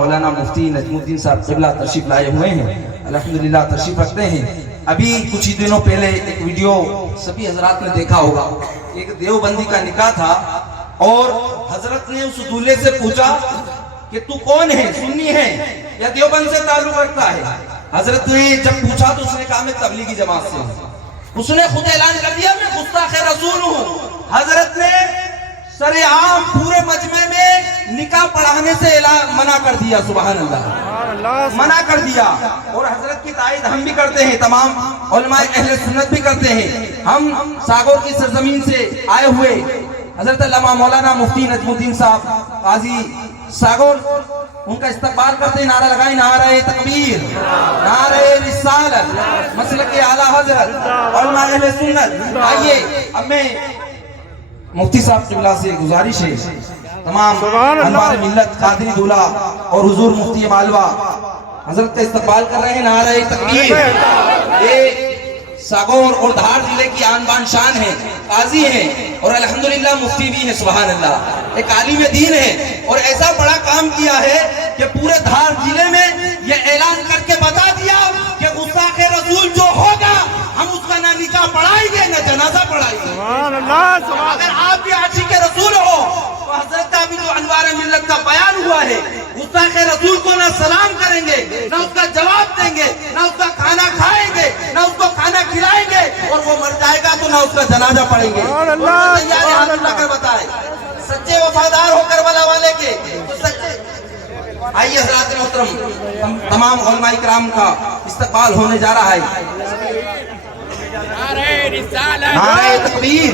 مولانا مفتی نجم الدین صاحب قبلہ تشریف لائے ہوئے ہیں، الحمدللہ تشریف رکھتے ہیں۔ ابھی کچھ ہی دنوں پہلے ایک ویڈیو سبھی حضرات نے دیکھا ہوگا، ایک دیوبندی کا نکاح تھا اور حضرت نے اس دولہے سے پوچھا کہ تو کون ہے، سنی ہے یا دیوبند سے تعلق رکھتا ہے؟ حضرت نے جب پوچھا تو اس نے کہا میں تبلیغی جماعت سے ہوں۔ اس نے خود اعلان کر دیا میں گستاخ رسول ہوں۔ حضرت نے سر عام پورے مجمع میں نکاح پڑھانے سے منع کر دیا، سبحان اللہ، منع کر دیا۔ اور حضرت کی تائید ہم بھی کرتے ہیں، تمام علماء اہل سنت بھی کرتے ہیں۔ ہم ساغور کی سرزمین سے آئے ہوئے حضرت علامہ مولانا مفتی نجم الدین صاحب قاضی ساغور، ان کا استقبال کرتے ہیں، نعرہ لگائیں، نعرہ تکبیر، نعرہ رسالت، مسلک اعلیٰ حضرت، علماء اہل سنت۔ آئیے اب میں مفتی صاحب قبلہ سے گزارش ہے، تمام انوار ملت قادری دولہ اور حضور مفتی مالوہ حضرت کا استقبال کر رہے ہیں، نعرہ تکبیر۔ یہ ساغور اور دھار ضلع کی آن بان شان ہے، قاضی ہیں اور الحمدللہ مفتی بھی ہیں، سبحان اللہ، ایک عالم دین ہے اور ایسا بڑا کام کیا ہے کہ پورے دھار ضلع میں یہ اعلان کر کے بتا دیا کہ گستاخ رسول جو ہوگا ہم اس کا نہ نکاح پڑھائیں گے نہ جنازہ پڑھائیں گے۔ اگر آپ بھی عاشق رسول ہو تو حضرت کا بھی جو انوار ملت کا بیان ہوا ہے، گستاخ رسول کو نہ سلام کریں گے، نہ اس کا جواب دیں گے، نہ اس کا کھانا کھائیں گے، نہ اس کو کھانا کھلائیں گے، اور وہ مر جائے گا تو نہ اس کا جنازہ پڑھیں گے۔ تیار حال اللہ کا بتائے، سچے وفادار ہو کربلا والے کے تو سچے۔ آئیے حضرات محترم، تمام علماء کرام کا استقبال ہونے جا رہا ہے، نعرہ تکبیر۔